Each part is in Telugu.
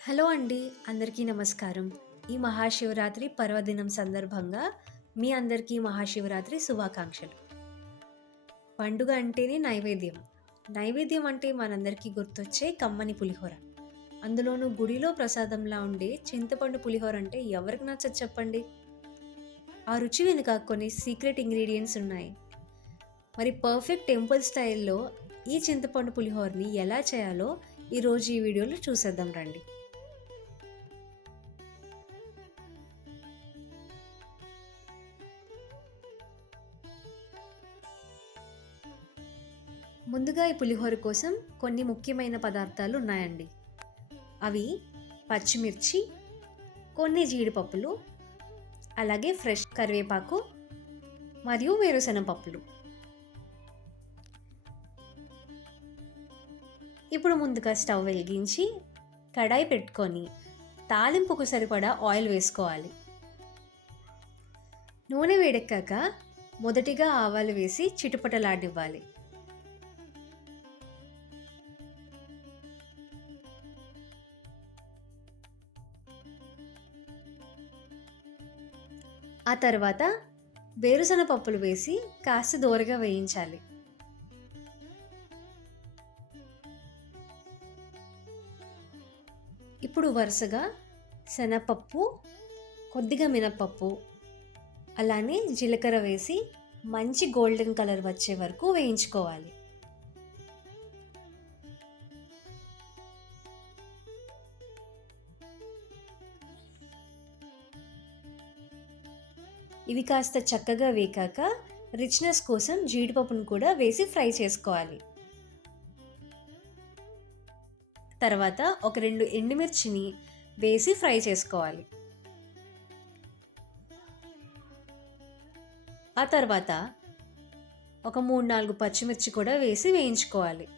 హలో అండి. అందరికీ నమస్కారం. ఈ మహాశివరాత్రి పర్వదినం సందర్భంగా మీ అందరికీ మహాశివరాత్రి శుభాకాంక్షలు. పండుగ అంటేనే నైవేద్యం. నైవేద్యం అంటే మనందరికీ గుర్తొచ్చే కమ్మని పులిహోర. అందులోనూ గుడిలో ప్రసాదంలా ఉండే చింతపండు పులిహోర అంటే ఎవరికి నచ్చదు చెప్పండి? ఆ రుచి వెనుక కొన్ని సీక్రెట్ ఇంగ్రీడియెంట్స్ ఉన్నాయి. మరి పర్ఫెక్ట్ టెంపుల్ స్టైల్‌లో ఈ చింతపండు పులిహోరని ఎలా చేయాలో ఈరోజు ఈ వీడియోలో చూసేద్దాం రండి. ముందుగా ఈ పులిహోర కోసం కొన్ని ముఖ్యమైన పదార్థాలు ఉన్నాయండి. అవి పచ్చిమిర్చి, కొన్ని జీడిపప్పులు, అలాగే ఫ్రెష్ కరివేపాకు మరియు వేరుశెనగ పప్పులు. ఇప్పుడు ముందుగా స్టవ్ వెలిగించి కడాయి పెట్టుకొని తాలింపుకు సరిపడా ఆయిల్ వేసుకోవాలి. నూనె వేడెక్కాక మొదటిగా ఆవాలు వేసి చిటపటలాడివ్వాలి. ఆ తర్వాత వేరుశెనగ పప్పులు వేసి కాస్త దోరగా వేయించాలి. ఇప్పుడు వరుసగా శనగపప్పు, కొద్దిగా మినపప్పు, అలానే జీలకర్ర వేసి మంచి గోల్డెన్ కలర్ వచ్చే వరకు వేయించుకోవాలి. ఇవి కాస్త చక్కగా వేగాక రిచ్‌నెస్ కోసం జీడిపప్పును కూడా వేసి ఫ్రై చేసుకోవాలి. తర్వాత ఒక 2 ఎండుమిర్చిని వేసి ఫ్రై చేసుకోవాలి. ఆ తర్వాత ఒక 3, 4 పచ్చిమిర్చి కూడా వేసి వేయించుకోవాలి.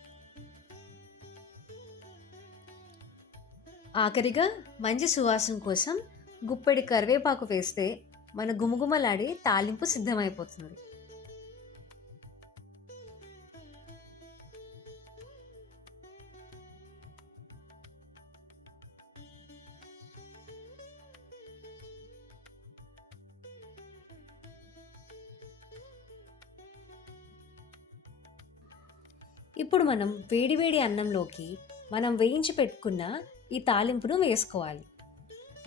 ఆఖరిగా మంచి సువాసన కోసం గుప్పెడి కరివేపాకు వేస్తే మన గుమగుమలాడే తాలింపు సిద్ధమైపోతుంది. ఇప్పుడు మనం వేడివేడి అన్నంలోకి మనం వేయించి పెట్టుకున్న ఈ తాలింపును వేసుకోవాలి.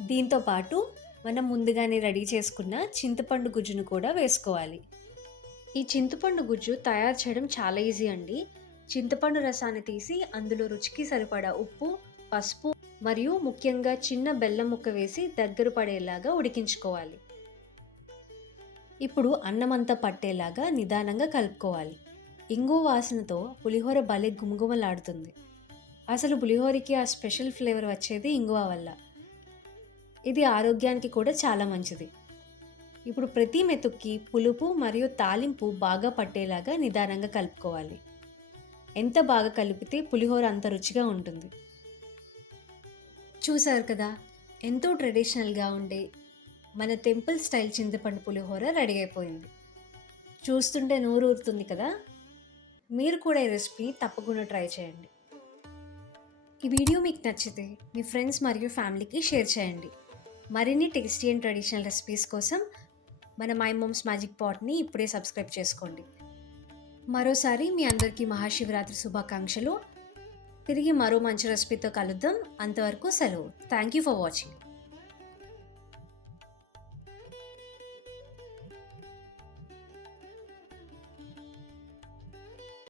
దీంతో పాటు మనం ముందుగానే రెడీ చేసుకున్న చింతపండు గుజ్జును కూడా వేసుకోవాలి. ఈ చింతపండు గుజ్జు తయారు చేయడం చాలా ఈజీ అండి. చింతపండు రసాన్ని తీసి అందులో రుచికి సరిపడా ఉప్పు, పసుపు మరియు ముఖ్యంగా చిన్న బెల్లం ముక్క వేసి దగ్గర పడేలాగా ఉడికించుకోవాలి. ఇప్పుడు అన్నమంతా పట్టేలాగా నిదానంగా కలుపుకోవాలి. ఇంగువ వాసనతో పులిహోర భలే గుమగుమలాడుతుంది. అసలు పులిహోరకి ఆ స్పెషల్ ఫ్లేవర్ వచ్చేది ఇంగువ వల్ల. ఇది ఆరోగ్యానికి కూడా చాలా మంచిది. ఇప్పుడు ప్రతి మెతుక్కి పులుపు మరియు తాలింపు బాగా పట్టేలాగా నిదానంగా కలుపుకోవాలి. ఎంత బాగా కలిపితే పులిహోర అంత రుచిగా ఉంటుంది. చూసారు కదా, ఎంతో ట్రెడిషనల్గా ఉండే మన టెంపుల్ స్టైల్ చింతపండు పులిహోర రెడీ అయిపోయింది. చూస్తుంటే నోరు ఊరుతుంది కదా. మీరు కూడా ఈ రెసిపీ తప్పకుండా ట్రై చేయండి. ఈ వీడియో మీకు నచ్చితే మీ ఫ్రెండ్స్ మరియు ఫ్యామిలీకి షేర్ చేయండి. మరిన్ని టేస్టీ అండ్ ట్రెడిషనల్ రెసిపీస్ కోసం మన మై మమ్స్ మ్యాజిక్ పాట్ని ఇప్పుడే సబ్స్క్రైబ్ చేసుకోండి. మరోసారి మీ అందరికీ మహాశివరాత్రి శుభాకాంక్షలు. తిరిగి మరో మంచి రెసిపీతో కలుద్దాం. అంతవరకు సెలవు. Thank you for watching.